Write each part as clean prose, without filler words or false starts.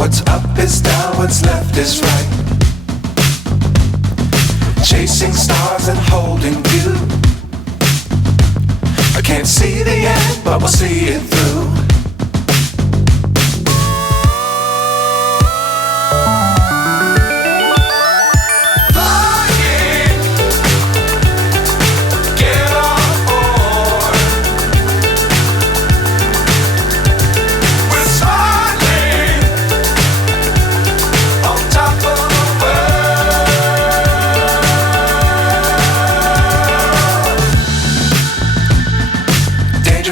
What's up is down, what's left is right. Chasing stars and holding you. I can't see the end, but we'll see it through.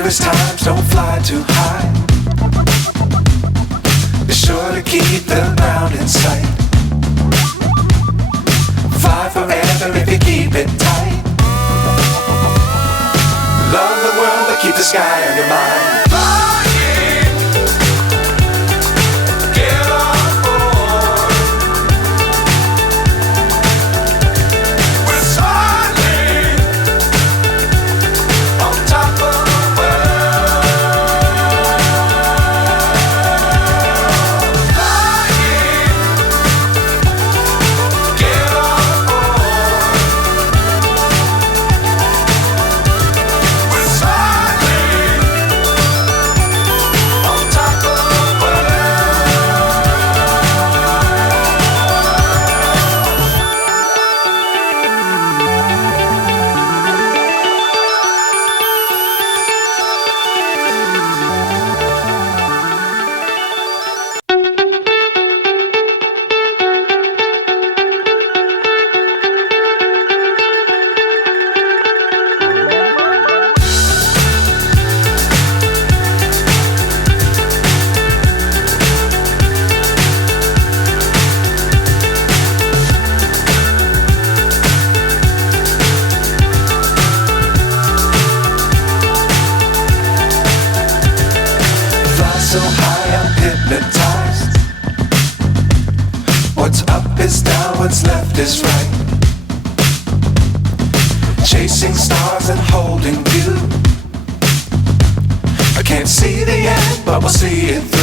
Times don't fly too high. Be sure to keep the ground in sight. Fly forever if you keep it tight. Love the world but keep the sky on your mind. So high I'm hypnotized. What's up is down, what's left is right. Chasing stars and holding you. I can't see the end, but we'll see it through.